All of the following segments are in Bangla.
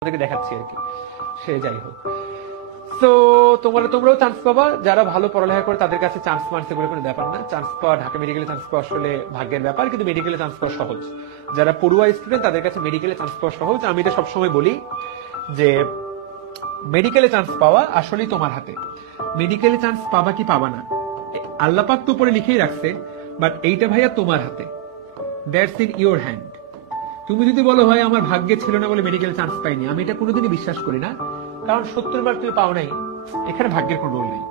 আপনাদেরকে দেখাচ্ছি আর কি। সে যাই হোক, তো তোমরাও চান্স পাবা। যারা ভালো পড়ালেখা করে তাদের কাছে চান্স মার্কস এগুলো কোনো ব্যাপার না। চান্স পাওয়া, ঢাকা মেডিকেলে চান্স পাওয়া আসলে ভাগ্যের ব্যাপার, কিন্তু মেডিকেলে চান্স পাওয়া সহজ। যারা পড়ুয়া স্টুডেন্ট তাদের কাছে মেডিকেলে চান্স পাওয়া সহজ। আমি এটা সবসময় বলি যে মেডিকেলে চান্স পাওয়া আসলেই তোমার হাতে। মেডিকেলে চান্স পাবা কি পাবা না আল্লাহ পাক তো উপরে লিখেই রাখছে, বাট এইটা ভাইয়া তোমার হাতে, দ্যাটস ইন ইওর হ্যান্ড। তুমি যদি বলো ভাই আমার ভাগ্যে ছিল না বলে মেডিকেল চান্স পাইনি, আমি এটা কোনোদিনই বিশ্বাস করি না। কারণ 70 বার তুমি পাও নাই, এখানে ভাগ্যের কোনো রোল নেই।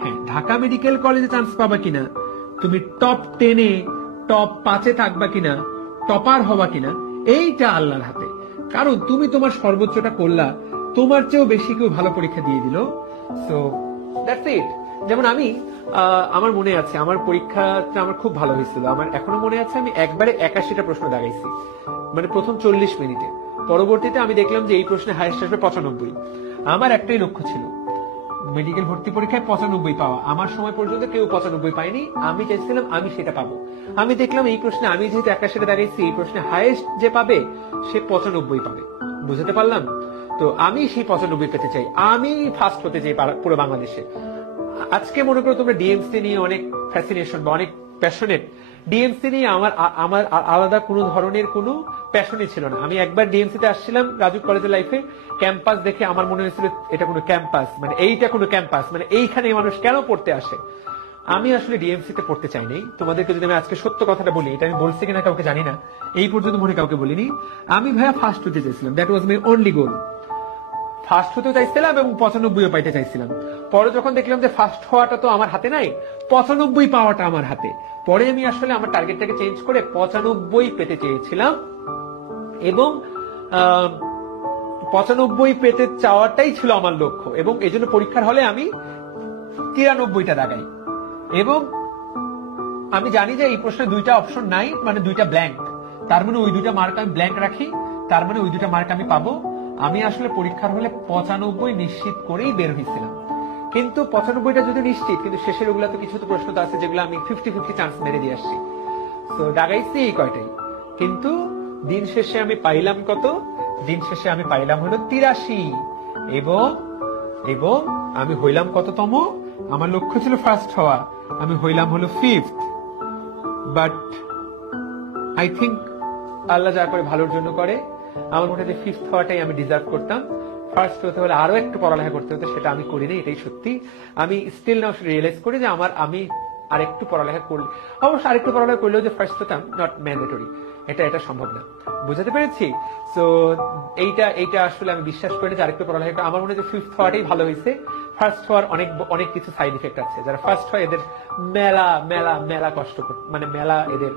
হ্যাঁ, ঢাকা মেডিকেল কলেজে চান্স পাবা কিনা, তুমি টপ 10-এ টপ 5-এ থাকবা কিনা, টপার হবা কিনা, এইটা আল্লাহর হাতে। কারণ তুমি তোমার সর্বোচ্চটা করলা, তোমার চেয়েও বেশি কেউ ভালো পরীক্ষা দিয়ে দিল। So that's it. যেমন আমি আমার মনে আছে আমার পরীক্ষাটা আমার খুব ভালো হয়েছিল। আমার এখনো মনে আছে আমি একবারে 81টা প্রশ্ন দাগাইছি, মানে প্রথম 40 মিনিটে। পরবর্তীতে আমি দেখলাম যে এই প্রশ্নে হাইয়েস্ট আসবে 95। আমার একটাই লক্ষ্য ছিল মেডিকেল ভর্তি পরীক্ষায় 95 পাওয়া। আমার সময় পর্যন্ত কেউ 95 পায়নি, আমি চাইছিলাম আমি সেটা পাবো। আমি দেখলাম এই প্রশ্নে আমি যেহেতু 81টা দাঁড়িয়েছি, এই প্রশ্নে হাইয়েস্ট যে পাবে সে 95 পাবে। বুঝতে পারলাম? তো আমি সেই 95 পেতে চাই, আমি ফার্স্ট হতে চাই পুরো বাংলাদেশে। আজকে মনে করো তোমরা ডিএমসি নিয়ে অনেক ফ্যাসিনেশন বা অনেক প্যাশনেট। ডিএমসি নিয়ে আমার আলাদা কোনো ধরনের কোনো প্যাশনই ছিল না। আমি একবার ডিএমসি তে আসছিলাম রাজু কলেজের লাইফে, ক্যাম্পাস দেখে আমার মনে হয়েছিল এটা কোনো ক্যাম্পাস, মানে এইটা কোনো ক্যাম্পাস, মানে এইখানে মানুষ কেন পড়তে আসে। আমি আসলে ডিএমসি তে পড়তে চাই নাই। তোমাদেরকে যদি আমি আজকে সত্য কথাটা বলি, এটা আমি বলছি কিনা কাউকে জানি না, এই পর্যন্ত মনে কাউকে বলিনি। আমি ভাইয়া ফার্স্ট হতে চাইছিলাম, that was my only goal. First হতে চাইছিলাম এবং 95 পাইতে চাইছিলাম। পরে যখন দেখলাম যে ফার্স্ট হওয়াটা তো আমার হাতে নাই, 95 পাওয়াটা আমার হাতে, পরে আমি আসলে আমার টার্গেটটাকে চেঞ্জ করে 95 পেতে চেয়েছিলাম। এবং 95 পেতে চাওয়াটাই ছিল আমার লক্ষ্য। এবং এই জন্য পরীক্ষার হলে আমি 93টা দাগাই। এবং আমি জানি যে এই প্রশ্নে 2টা অপশন নাই, মানে 2টা ব্ল্যাঙ্ক। তার মানে ওই 2টা মার্ক আমি ব্ল্যাঙ্ক রাখি, তার মানে ওই 2টা মার্ক আমি পাবো। আমি আসলে পরীক্ষার হলে 95 নিশ্চিত করেই বের হয়েছিলাম। কিন্তু 95টা যদি নিশ্চিত, কিন্তু শেষের ওগুলা তো কিছু তো প্রশ্ন তো আছে যেগুলো আমি 50-50 চান্স মেরে দিয়ে আসছি। তো দাগাইছি এই কয়টাই। কিন্তু দিন শেষে আমি পাইলাম কত? দিন শেষে আমি পাইলাম হলো 83। এবং আমি হইলাম কততম? আমার লক্ষ্য ছিল ফার্স্ট হওয়া, আমি হইলাম হলো 5th। বাট আই থিঙ্ক আল্লাহ যা করে ভালোর জন্য করে। আমার মনে হয় 5th হওয়াটাই আমি ডিজার্ভ করতাম। ফার্স্ট হতে হলে আরো একটু পড়ালেখা করতে হতো, সেটা আমি করিনি, এটাই সত্যি। আমি স্টিল নাও রিয়েলাইজ করি যে আমি আরেকটু পড়ালেখা করলে, অবশ্য আরেকটু পড়ালেখা করলেও যে ফার্স্ট হতাম, নট ম্যান্ডেটরি, এটা সম্ভব না। বুঝতে পেরেছি? সো এইটা আসলে আমি বিশ্বাস করি যে আরেকটু পড়ালেখা, আমার মনে হয় যে 5th হওয়াটাই ভালো হয়েছে। ফার্স্ট হওয়ার অনেক কিছু সাইড ইফেক্ট আছে। যারা ফার্স্ট হয় এদের মেলা কষ্ট, মানে মেলা এদের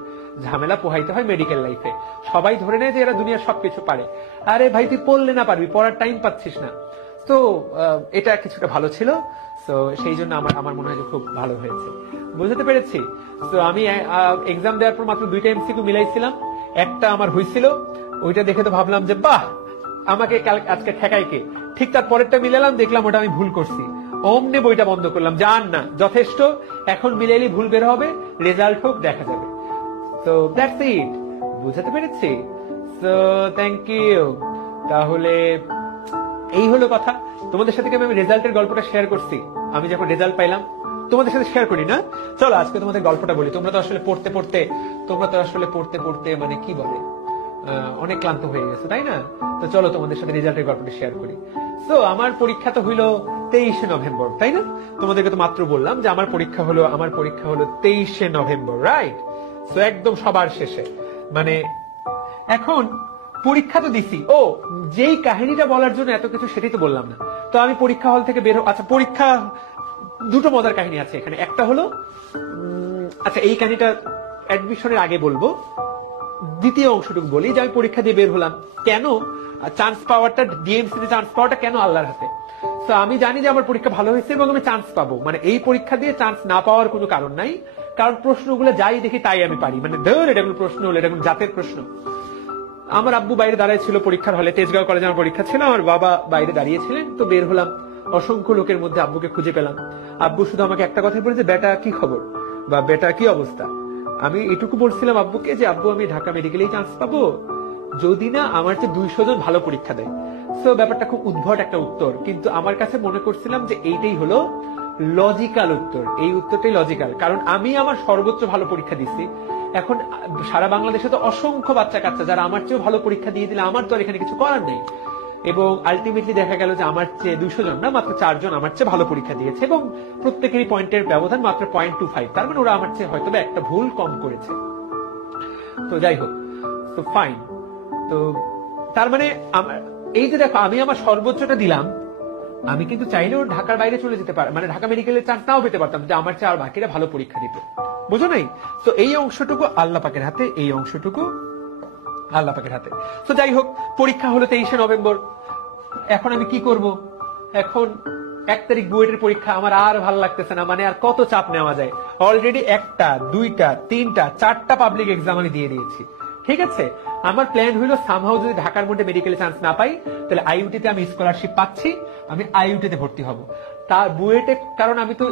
ঝামেলা পোহাইতে হয় মেডিকেল লাইফে। সবাই ধরে নেয় যে এরা দুনিয়ার সবকিছু পারে। আরে ভাই, তুই পড়লে না পারবি, পড়ার টাইম পাচ্ছিস না। তো এটা কিছুটা ভালো ছিল। তো সেই জন্য আমার মনে হয় যে খুব ভালো হয়েছে। বুঝতে পেরেছি? তো আমি এক্সাম দেওয়ার পর মাত্র 2টা এমসিকিউ মিলাইছিলাম, একটা আমার হয়েছিল। ওইটা দেখে তো ভাবলাম যে বাহ, আমাকে আজকে ঠেকাই কে। ঠিক তার পরেরটা মিলালাম, দেখলাম ওটা আমি ভুল করছি। অমনে বইটা বন্ধ করলাম, জান না যথেষ্ট, এখন মিলাইলে ভুল বের হবে, রেজাল্ট হোক দেখা যাবে। তো দ্যাটস ইট। বুঝতে পেরেছি? So thank you. তাহলে এই হলো কথা। তোমাদের সাথে আমি রেজাল্টের গল্পটা শেয়ার করছি। আমি যখন রেজাল্ট পাইলাম তোমাদের সাথে শেয়ার করি না? চলো আজকে তোমাদের গল্পটা বলি। তোমরা তো আসলে পড়তে পড়তে মানে কি বলে অনেক ক্লান্ত হয়ে গেছে, তাই না? তো চলো তোমাদের সাথে রেজাল্টের গল্পটা শেয়ার করি। তো আমার পরীক্ষা তো হইলো 23শে নভেম্বর, তাই না? তোমাদেরকে তো মাত্র বললাম যে আমার পরীক্ষা হলো 23শে নভেম্বর, রাইট? তো একদম সবার শেষে, মানে এখন পরীক্ষা তো দিছি। ও, যেই কাহিনীটা বলার জন্য এত কিছু সেটাই তো বললাম না। তো আমি পরীক্ষা হল থেকে বের, আচ্ছা পরীক্ষা দুটো মজার কাহিনী আছে এখানে। একটা হলো, আচ্ছা এই কাহিনীটা অ্যাডমিশনের আগে বলবো। দ্বিতীয় অংশটুকু বলি যে আমি পরীক্ষা দিয়ে বের হলাম, কেন চান্স পাওয়াটা, ডিএমসি তে চান্স পাওয়াটা কেন আল্লাহর হাতে। তো আমি জানি যে আমার পরীক্ষা ভালো হয়েছে এবং আমি চান্স পাবো, মানে এই পরীক্ষা দিয়ে চান্স না পাওয়ার কোনো কারণ নাই। কারণ প্রশ্নগুলো যাই দেখি তাই আমি পারি, মানে ধর এটা কোনো প্রশ্ন হলো, এটা কোনো জাতের প্রশ্ন। আমার আব্বু বাইরে দাঁড়িয়ে ছিল পরীক্ষার হলে, তেজগাঁও কলেজে আমার পরীক্ষা ছিল, আমার বাবা বাইরে দাঁড়িয়েছিলেন। তো বের হলাম, অসংখ্য লোকের মধ্যে আব্বুকে খুঁজে পেলাম। আব্বু শুধু আমাকে একটা কথাই বলেছে, বেটা কি খবর বা বেটা কি অবস্থা। আমি এটুকু বলছিলাম আব্বুকে যে আব্বু আমি ঢাকা মেডিকেলেই চান্স পাবো যদি না আমার চেয়ে 200 জন ভালো পরীক্ষা দেয়। সো ব্যাপারটা খুব উদ্ভট একটা উত্তর, কিন্তু আমার কাছে মনে করছিলাম যে এইটাই হলো লজিক্যাল উত্তর, এই উত্তরটাই লজিক্যাল। কারণ আমি আমার সর্বোচ্চ ভালো পরীক্ষা দিচ্ছি, এখন সারা বাংলাদেশে তো অসংখ্য বাচ্চা কাচ্চা যারা আমার চেয়েও ভালো পরীক্ষা দিয়ে দিলে আমার তো আর এখানে কিছু করার নেই। এবং আলটিমেটলি দেখা গেল যে আমার চেয়ে 200 জন না, মাত্র 4 জন আমার চেয়ে ভালো পরীক্ষা দিয়েছে, এবং প্রত্যেকেরই পয়েন্টের ব্যবধান মাত্র 0.25, তার মানে ওরা আমার চেয়ে হয়তো একটা ভুল কম করেছে। তো যাই হোক, তো ফাইন। তো তার মানে এই যে দেখো, আমি আমার সর্বোচ্চটা দিলাম, আমি কিন্তু চাইলেও ঢাকার বাইরে চলে যেতে পারি, মানে ঢাকা মেডিকেলের চান্স নাও পেতে পারতাম, যে আমার চেয়ে আর বাকিরা ভালো পরীক্ষা দিত, বুঝো নাই? তো এই অংশটুকু আল্লাহ পাকের হাতে, এই অংশটুকু আল্লাহ পাকের হাতে। তো যাই হোক, পরীক্ষা হলো 23শে নভেম্বর। এখন আমি কি করব? এখন 1 তারিখ বুয়েটের পরীক্ষা, আমার আর ভালো লাগতেছে না, মানে আর কত চাপ নেওয়া যায়। অলরেডি 1টা 2টা 3টা 4টা পাবলিক এক্সাম আমি দিয়ে দিয়েছি, ঠিক আছে? আমার প্ল্যান হইলো সামহাউ যদি ঢাকার মধ্যে মেডিকেলে চান্স না পাই, তাহলে আইইউটিতে আমি স্কলারশিপ পাচ্ছি, আমি আইইউটিতে ভর্তি হব। তার বুয়েটে, কারণ আমি তো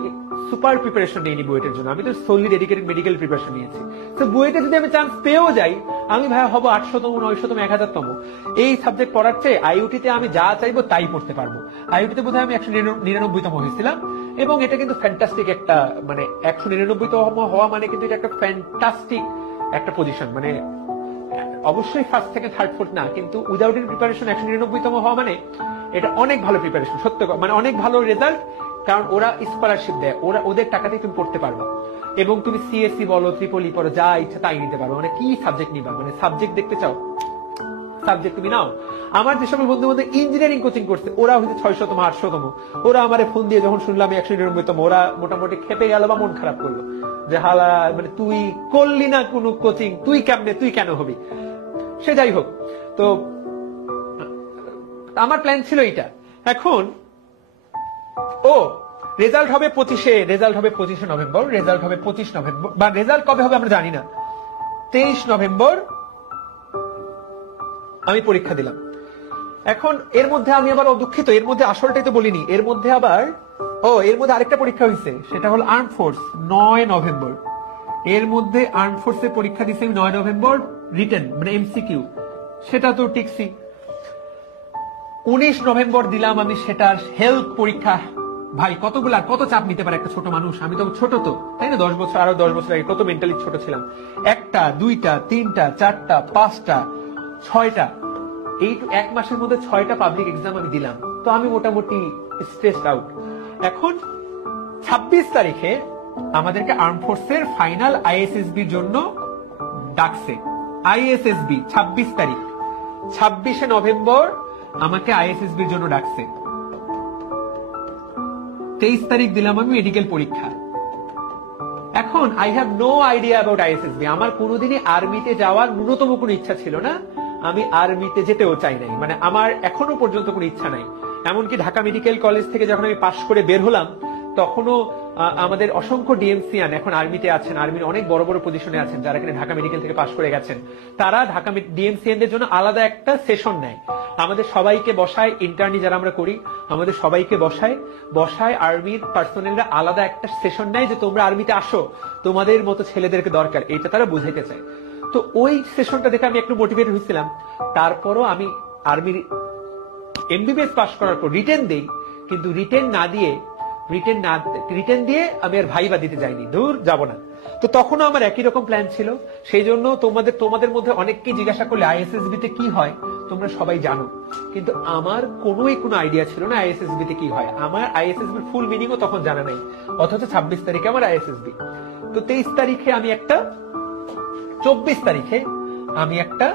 সুপার প্রিপারেশন নিইনি বুয়েটের জন্য, আমি তো সোনলি ডেডিকেটেড মেডিকেল প্রিপারেশন নিয়েছি। তো বুয়েটে যদি আমি চান্স পেয়েও যাই, আমি ভাই হব 800তম 900তম 1000তম। এই সাবজেক্ট পড়ার চেয়ে আইইউটিতে আমি যা চাইবো তাই পড়তে পারবো। আইইউটিতে বোধহয় আমি 199তম হয়েছিলাম, এবং এটা কিন্তু ফ্যান্টাস্টিক একটা, মানে 199তম হওয়া মানে কিন্তু এটা একটা ফ্যান্টাস্টিক একটা পজিশন, মানে অবশ্যই ফার্স্ট থেকে থার্ড ফোর্থ না, কিন্তু উইদাউট ইন প্রিপারেশন 199তম হওয়া মানে এটা অনেক ভালো প্রিপারেশন, সত্য মানে অনেক ভালো রেজাল্ট। কারণ ওরা স্কলারশিপ দেয়, ওদের টাকাতেই তুমি পড়তে পারবে, এবং তুমি সিএসসি বলো, ত্রিপলি পড়ো, যা ইচ্ছা তাই নিতে পারো। মানে কি সাবজেক্ট নিবা, মানে সাবজেক্ট দেখতে চাও, সাবজেক্ট তুমি নাও। আমার যে সকল বন্ধু বান্ধব ইঞ্জিনিয়ারিং কোচিং করছে, ওরা হচ্ছে 600তম 800তম, ওরা আমারে ফোন দিয়ে যখন শুনলাম 199তম, ওরা মোটামুটি খেপে গেল বা মন খারাপ করলো, যে হালা, মানে তুই করলি না কোনো কোচিং, তুই কেমনে, তুই কেন হবি? সে যাই হোক, তো আমার প্ল্যান ছিল এইটা। এখন রেজাল্ট হবে 25শে, রেজাল্ট হবে 25শে নভেম্বর, রেজাল্ট হবে 25 নভেম্বর, বা রেজাল্ট কবে হবে আমরা জানি না। 23 নভেম্বর আমি পরীক্ষা দিলাম। এখন এর মধ্যে আমি আবার দুঃখিত, এর মধ্যে আসলটাই তো বলিনি, এর মধ্যে আবার এর মধ্যে আরেকটা পরীক্ষা হয়েছে, সেটা হল আর্ম ফোর্স, 9 নভেম্বর। এর মধ্যে আর্ম ফোর্সের পরীক্ষা দিচ্ছি আমি 9 নভেম্বর, রিটেন মানে এমসিকিউ, সেটা তো টিকছি। 19 নভেম্বর দিলাম আমি সেটার হেলথ পরীক্ষা। ভাই কত চাপ নিতে পারে একটা ছোট মানুষ, আমি তো ছোট, তো তাই না, 10 বছর আরো 10 বছর আগে কত মেন্টালি ছোট ছিলাম। 1টা 2টা 3টা 4টা 5টা 6টা, এই 1 মাসের মধ্যে 6টা পাবলিক এক্সাম আমি দিলাম, তো আমি মোটামুটি স্ট্রেসড আউট। এখন 26 তারিখে আমাদেরকে আর্ম ফোর্সের ফাইনাল আইএসএসবির জন্য ডাকছে, আইএসএসবি 26 তারিখ, 26শে নভেম্বর আমাকে আইএসএসবির জন্য ডাকছে। 23 তারিখ দিলাম আমি মেডিকেল পরীক্ষা। এখন I have no idea about ISSB. আমার কোনোদিনই আর্মিতে যাওয়ার ন্যূনতম কোনো ইচ্ছা ছিল না, আমি আর্মিতে যেতেও চাই নাই, মানে আমার এখনো পর্যন্ত কোনো ইচ্ছা নাই। এমনকি ঢাকা মেডিকেল কলেজ থেকে যখন আমি পাশ করে বের হলাম, তখনও আমাদের অসংখ্য ডিএমসিয়ান এখন আর্মিতে আছেন, আর্মির অনেক বড় বড় পজিশনে আছেন, যারা কিনা ঢাকা মেডিকেল থেকে পাশ করে গেছেন, তারা ঢাকা ডিএমসিয়ানদের জন্য আলাদা একটা সেশন নেয়। আমাদের সবাইকে বসায়, ইন্টার্নি যারা আমরা করি আমাদের সবাইকে বসায় আর্মির পার্সোনেলরা আলাদা একটা সেশন নেয়, যে তোমরা আর্মিতে আসো, তোমাদের মতো ছেলেদেরকে দরকার, এটা তারা বুঝাইতে চায়। তো ওই সেশনটা দেখে আমি একটু মোটিভেট হয়েছিলাম। তারপরও আমি আর্মির এমবিবিএস পাস করার পর রিটেন দেই, কিন্তু রিটেন দিয়ে আমি আর ভাইবা দিতে যাইনি, দূর যাব না। তো তখনও আমার একই রকম প্ল্যান ছিল। সেই জন্য তোমাদের মধ্যে অনেককেই জিজ্ঞাসা করলে আইএসএসবি তে কি হয়, তোমরা সবাই জানো, কিন্তু আমার কোনো আইডিয়া ছিল না আইএসএসবি তে কি হয়। আমার আইএসএসবি ফুল মিনিংও তখন জানা নাই, অথচ 26 তারিখে আমার আইএসএসবি। তো 23 তারিখে আমি একটা, 24 তারিখে আমি একটা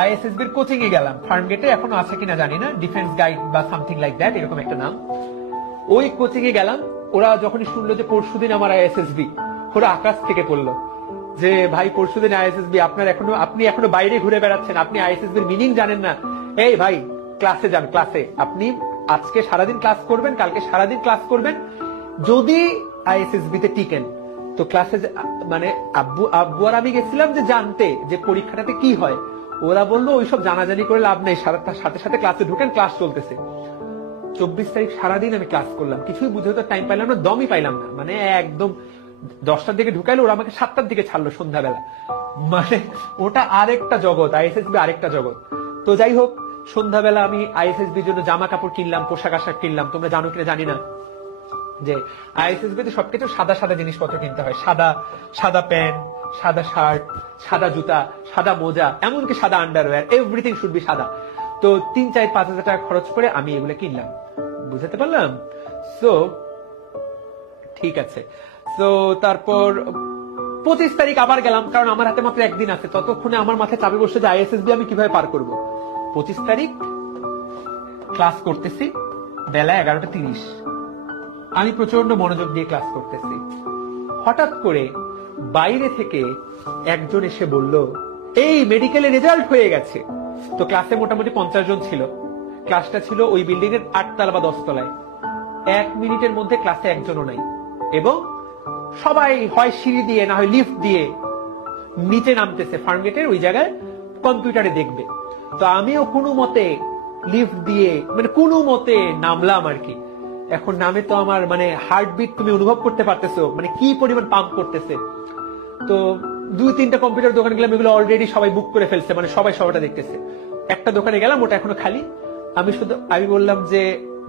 আইএসএসবির কোচিং এ গেলাম, ফার্ম গেটে, এখনো আছে কিনা জানি না, ডিফেন্স গাইড বা সামথিং লাইক দ্যাট, এরকম একটা নাম। ওই কোচিং এ গেলাম। ওরা যখনই শুনলো যে পরশুদিন আমার আইএসএসবি, ওরা আকাশ থেকে পড়লো যে ভাই পরশুদিন আইএসএসবি, আপনি এখনো বাইরে ঘুরে বেড়াচ্ছেন, আপনি আইএসএসবির মিনিং জানেন না। এই ভাই ক্লাসে যান, ক্লাসে আপনি আজকে সারাদিন ক্লাস করবেন, কালকে সারাদিন ক্লাস করবেন, যদি আইএসএসবি তে টিকেন তো ক্লাসে, মানে আব্বু আর আমি গেছিলাম যে জানতে যে পরীক্ষাটাতে কি হয়। ওরা বললো ওইসব জানাজানি করে লাভ নেই, সাথে সাথে ক্লাসে ঢুকেন, ক্লাস চলতেছে। 24 তারিখ সারাদিন আমি ক্লাস করলাম, কিছুই বুঝে তো টাইম পাইলাম না, দমই পাইলাম না, মানে একদম 10টার দিকে ঢুকাইলো, ওরা আমাকে 7টার দিকে ছাড়লো সন্ধ্যাবেলা। মানে ওটা আরেকটা জগৎ, আইএসএসবি আরেকটা জগৎ। তো যাই হোক, সন্ধ্যাবেলা আমি আইএসএসবির জন্য জামা কাপড় কিনলাম, পোশাক আশাক কিনলাম। তোমরা জানো কিনা জানি না যে আইএসএসবি তে সবকিছু সাদা সাদা জিনিসপত্র কিনতে হয়, সাদা সাদা প্যান্ট, সাদা শার্ট, সাদা জুতা, সাদা মোজা, এমনকি সাদা আন্ডারওয়্যার, এভরিথিং শুড বি সাদা। তো 3-4-5 হাজার টাকা খরচ করে আমি এগুলো কিনলাম। বুঝতে পারলাম? সো ঠিক আছে। তো তারপর 25 তারিখ আবার গেলাম, কারণ আমার হাতে মাত্র একদিন আছে। ততক্ষণে আমার মাথায় চাপে বসছে যে আইএসএসবি আমি কিভাবে পার করব। 25 তারিখ ক্লাস করতেছি, বেলা 11:30। আমি প্রচন্ড মনোযোগ দিয়ে ক্লাস করতেছি। হঠাৎ করে বাইরে থেকে একজন এসে বলল, এই মেডিকেলে রেজাল্ট হয়ে গেছে। তো ক্লাসে মোটামুটি 50 জন ছিল। ক্লাসটা ছিল ওই বিল্ডিং এর 8 তলা বা 10 তলায়। 1 মিনিটের মধ্যে ক্লাসে একজনও নাই, এবং সবাই হয় সিঁড়ি দিয়ে না হয় লিফট দিয়ে নিচে নামতেছে। ফার্মগেটের ওই জায়গায় কম্পিউটারে দেখবে। তো আমিও কোনো মতে লিফট দিয়ে মানে কোনো মতে নামলাম আর কি। এখন নামে তো আমার মানে হার্টবিট তুমি অনুভব করতে পারতেছো, মানে কি পরিমাণ পাম্প করতেছে। তো 2-3টা কম্পিউটার দোকান গেলাম, এগুলো অলরেডি সবাই বুক করে ফেলছে, মানে সবাই সবাইটা দেখতেছে। একটা দোকানে গেলাম, ওটা এখনো খালি। আমি বললাম যে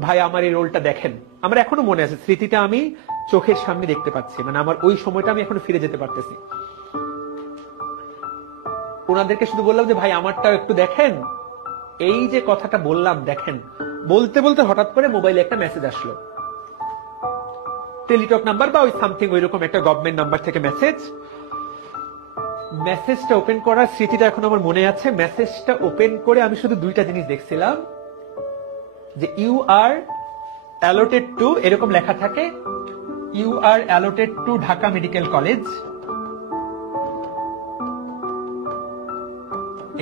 ভাই আমার এই রোলটা দেখেন। আমার এখনো মনে আছে, স্মৃতিটা আমি চোখের সামনে দেখতে পাচ্ছি, মানে আমার ওই সময়টা আমি এখনো ফিরে যেতে পারতেছি। ওনাদেরকে শুধু বললাম যে ভাই আমারটা একটু দেখেন। এই যে কথাটা বললাম দেখেন, বলতে বলতে হঠাৎ করে মোবাইলে একটা মেসেজ আসলো, টেলিটক নাম্বার বা ওই সামথিং ওইরকম একটা গভর্নমেন্ট নাম্বার থেকে মেসেজ। মেসেজটা ওপেন করার স্মৃতিটা এখন আমার মনে আছে। মেসেজটা ওপেন করে আমি শুধু দুইটা জিনিস দেখছিলাম, যে ইউ আর অ্যালোটেড টু, এরকম লেখা থাকে, you are allotted to Dhaka medical college,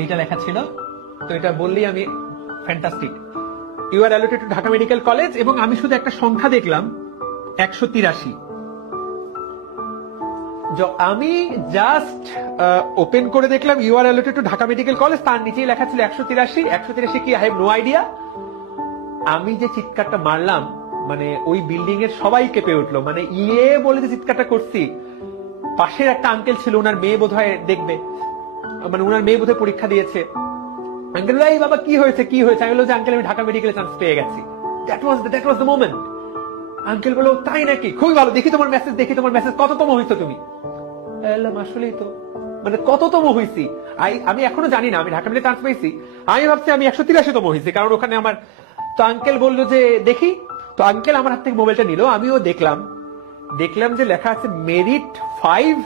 এইটা লেখা ছিল। তো এটা বললেই আমি fantastic, you are allotted to Dhaka medical college. এবং আমি শুধু একটা সংখ্যা দেখলাম, 183। আমি জাস্ট ওপেন করে দেখলাম you are allotted to Dhaka medical college, তার নিচেই লেখা ছিল 183। 183 কি, আই হ্যাভ নো আইডিয়া। আমি যে চিৎকারটা মারলাম, মানে ওই বিল্ডিং এর সবাই কেঁপে উঠলো, মানে ইয়ে বলে যে চিৎকারটা করছি। পাশের একটা আঙ্কেল ছিল, ওনার মেয়ে বোধহয় দেখবে, মানে ওনার মেয়ে বোধহয় পরীক্ষা দিয়েছে। আঙ্কেল বলল, এই বাবা কি হয়েছে কি হয়েছে? আমি বললাম যে আঙ্কেল আমি ঢাকা মেডিকেলে চান্স পেয়ে গেছি। That was the moment. Uncle বলল, তাই নাকি? খুবই ভালো, দেখি তোমার মেসেজ, দেখি তোমার মেসেজ, কততম হইছো তুমি? আসলেই তো, মানে কততম হয়েছি আমি এখনো জানি না। আমি ঢাকা মেডিকেলে চান্স পেয়েছি, আমি ভাবছি আমি 183তম হয়েছি, কারণ ওখানে আমার। তো আঙ্কেল বললো যে দেখি। তো আঙ্কেল আমার হাত থেকে মোবাইলটা নিল, আমিও দেখলাম যে লেখা আছে মেরিট 5,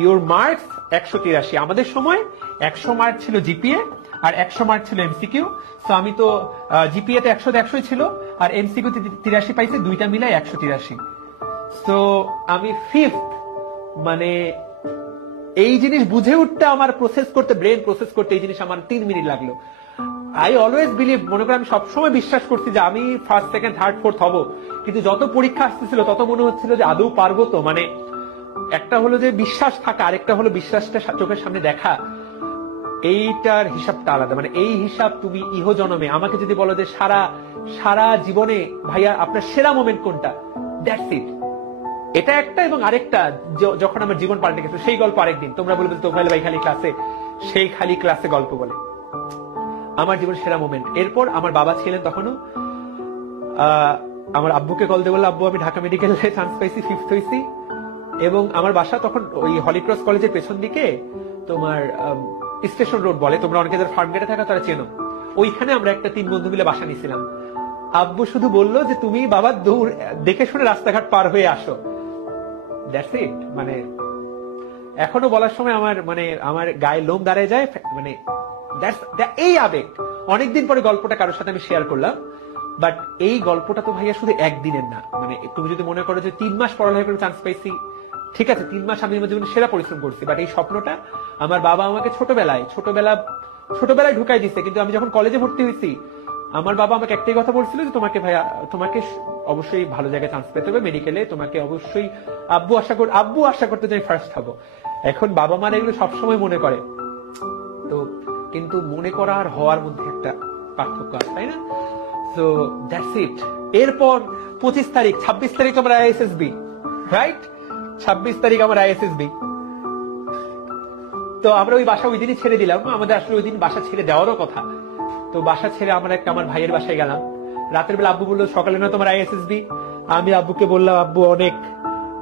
ইউর মার্কস 183। আমাদের সময় 100 মার্ক ছিল জিপিএ আর 100 মার্ক ছিল এমসিকিউ। তো আমি তো জিপিএ তে 100 ছিল আর এমসিকিউ তে 83 পাইছি, দুইটা মিলাই 183। তো আমি 5th। মানে এই জিনিস বুঝে উঠতে আমার ব্রেন প্রসেস করতে এই জিনিস আমার 3 মিনিট লাগলো। আই অলওয়েজ বিলিভ, মনে করে আমি সবসময় বিশ্বাস করছি যে আমি ফার্স্ট, সেকেন্ড, থার্ড, ফোর্থ হব। কিন্তু যত পরীক্ষা আসতেছিল তত মনে হচ্ছিল যে আদৌ পারবো তো। মানে একটা হলো যে বিশ্বাস থাকা, আরেকটা হলো বিশ্বাসটা চোখের সামনে দেখা। এইটার হিসাবটা আলাদা। মানে এই হিসাব তুমি ইহ জন্মে আমাকে যদি বলো যে সারা জীবনে ভাইয়া আপনার সেরা মোমেন্ট কোনটা, দ্যাটস ইট। এটা একটা, এবং আরেকটা যখন আমার জীবন পাল্টে গেছে, সেই গল্প আরেকদিন। তোমরা বলবে তোফায়েল ভাই খালি ক্লাসে গল্প বলে। আমার জীবন সেরা মোমেন্ট। এরপর আমার বাবা ছিলেন তখনও, আমার আব্বুকে কল দিয়ে বললো, আব্বু আমি ঢাকা মেডিকেলে চান্স পাইছি, 5th হয়েছি। এবং আমার বাসা তখন ওই হলিক্রস কলেজের পেছন দিকে, তোমার স্টেশন রোড বলে, তোমরা অনেকে যারা ফার্মগেটে থাকা তারা চেনো। ওইখানে আমরা একটা 3 বন্ধু মিলে বাসা নিয়েছিলাম। আব্বু শুধু বললো যে তুমি বাবা দূর দেখে শুনে রাস্তাঘাট পার হয়ে আসো, দ্যাটস ইট। মানে এখনো বলার সময় আমার গায়ে লোম দাঁড়িয়ে যায়। মানে এই আবেগ। অনেকদিন পরে গল্পটা কারোর সাথে আমি শেয়ার করলাম, বাট এই গল্পটা তো ভাইয়া শুধু একদিনের না। মানে তুমি যদি মনে করো যে 3 মাস পড়ালেখা করে চান্স পাইছি, ঠিক আছে, 3 মাস আমি আমার জীবনে সেরা পরিশ্রম করছি, বাট এই স্বপ্নটা আমার বাবা আমাকে ছোটবেলায় ঢুকাই দিচ্ছে। কিন্তু আমি যখন কলেজে ভর্তি হয়েছি, আমার বাবা আমাকে একটাই কথা বলছিল যে তোমাকে অবশ্যই ভালো জায়গায় চান্স পেতে হবে মেডিকেলে, তোমাকে অবশ্যই। আব্বু আশা করতে যে ফার্স্ট হবো। এখন বাবা মারা এগুলো সবসময় মনে করে তো, কিন্তু মনে করা আর হওয়ার মধ্যে একটা পার্থক্য আছে, তাই না? So that's it. এরপর 25 তারিখ, 26 তারিখ আমার আইএসএসবি, রাইট? 26 তারিখ আমার আইএসএসবি। তো আমরা ওই বাসা ওই দিনই ছেড়ে দিলাম। আমাদের আসলে ওই দিন বাসা ছেড়ে দেওয়ারও কথা। তো বাসা ছেড়ে আমার ভাইয়ের বাসায় গেলাম। রাতের বেলা আব্বু বললো সকালে না তোমার আইএসএসবি। আমি আব্বুকে বললাম আব্বু অনেক,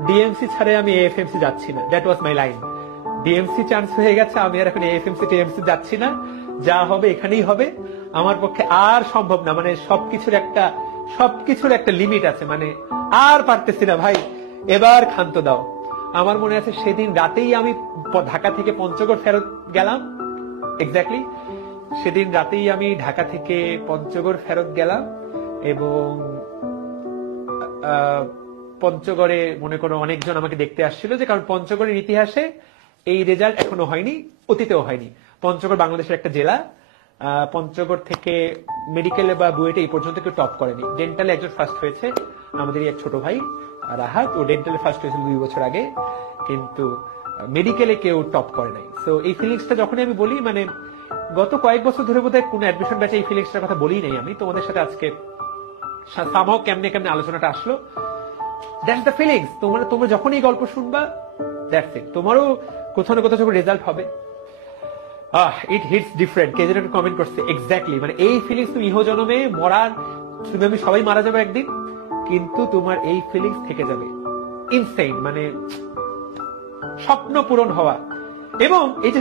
ডিএমসি ছাড়ে আমি এএফএমসি যাচ্ছি না। That was my line. DMC chance হয়ে গেছে, আমি আর এখন এএফএমসি টিএমসি যাচ্ছি না, যা হবে এখানেই হবে। আমার পক্ষে আর সম্ভব না, মানে সবকিছুর একটা লিমিট আছে, মানে আর পারতেছি না ভাই, এবার ক্ষান্ত দাও। আমার মনে আছে সেদিন রাতেই আমি ঢাকা থেকে পঞ্চগড় ফেরত গেলাম। এক্স্যাক্টলি সেদিন রাতেই আমি ঢাকা থেকে পঞ্চগড় ফেরত গেলাম এবং পঞ্চগড়ে মনে করো অনেকজন আমাকে দেখতে আসছিল, যে কারণ পঞ্চগড়ের ইতিহাসে এই রেজাল্ট এখনো হয়নি, অতীতেও হয়নি। পঞ্চগড় বাংলাদেশের একটা জেলা। পঞ্চগড় থেকে মেডিকেলে বা বুয়েটে এই পর্যন্ত কেউ টপ করেনি। ডেন্টালে একজন ফার্স্ট হয়েছে, আমাদের এক ছোট ভাই রাহাত, ও ডেন্টালে ফার্স্ট হয়েছিল 2 বছর আগে, কিন্তু মেডিকেলে কেউ টপ করে নাই। তো এই ফিলিংসটা যখনই আমি বলি, মানে গত কয়েক বছর ধরে বোধহয় কোনো অ্যাডমিশন ব্যাচে এই ফিলিংসটার কথা বলি নাই আমি তোমাদের সাথে। আজকে সামহাও কেমনে আলোচনাটা আসলো। That's the feelings. তোমরা যখন এই গল্প শুনবা, দ্যাটস ইট, তোমারও কোথাও না কোথাও যখন রেজাল্ট হবে, ইট হিটস ডিফারেন্ট। কে যেন কমেন্ট করছে, এক্স্যাক্টলি, মানে এই ফিলিংস তুমি ইহ জন্মে তুমি আমি সবাই মারা যাবে একদিন, কিন্তু তোমার এই ফিলিংস থেকে যাবে। ইনসেইন, মানে স্বপ্ন পূরণ হওয়া। এবং এই যে